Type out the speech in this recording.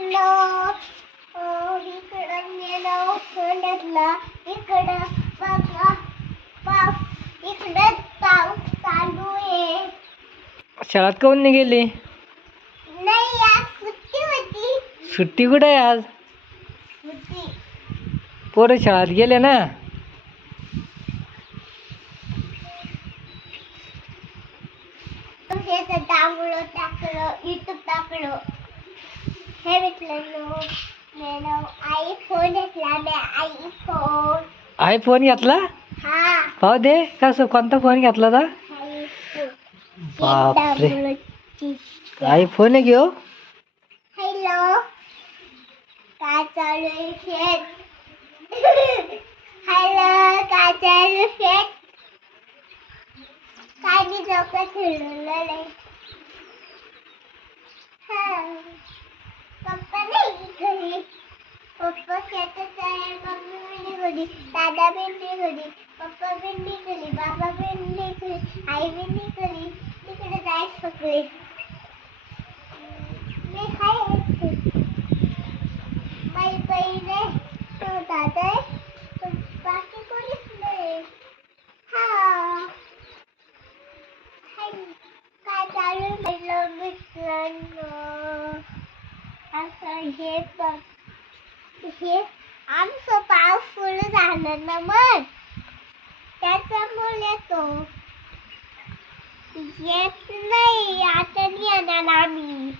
मित्रांनो, इकडं गेलो खोंड्यातला, इकडं बघा पाऊस, इकडं पाऊस चालू आहे. शाळेत काऊन नाही गेली? नाही, आज सुट्टी होती. सुट्टी कुठे आहे आज? सुट्टी. पोरं शाळेत गेले ना. त्याचं डाउनलोड टाकलं, युट्यूब टाकलं. हे मित्रांनो, मी आयफोन घेतला. आयफोन. आयफोन घेतला? हा, पाहू दे कसं कोणता फोन घेतला होता? आयफोन. बापरे, आयफोन आहे घेऊ. हॅलो, काय चालू आहे शेत? हॅलो, काय चालू शेत? काय नाही, झोका खेळलेलं नाही. हा, पप्पा नाही घरी. पप्पा शेतात आहे, मम्मी पण घरी, दादा पण घरी, पप्पा पण घरी, बाबा पण घरी, आई पण घरी. तिकडे जायचं सगळे. मी हाय बाई पहिले तो दादा आहे, पण बाकी कोणीच नाही. हा, काय चालू आहे मित्रांनो? असं हे बघ, हे आमचं पाव फुल झालं ना, मग त्याच्यामुळे तो येत नाही. आता नाही येणार आम्ही.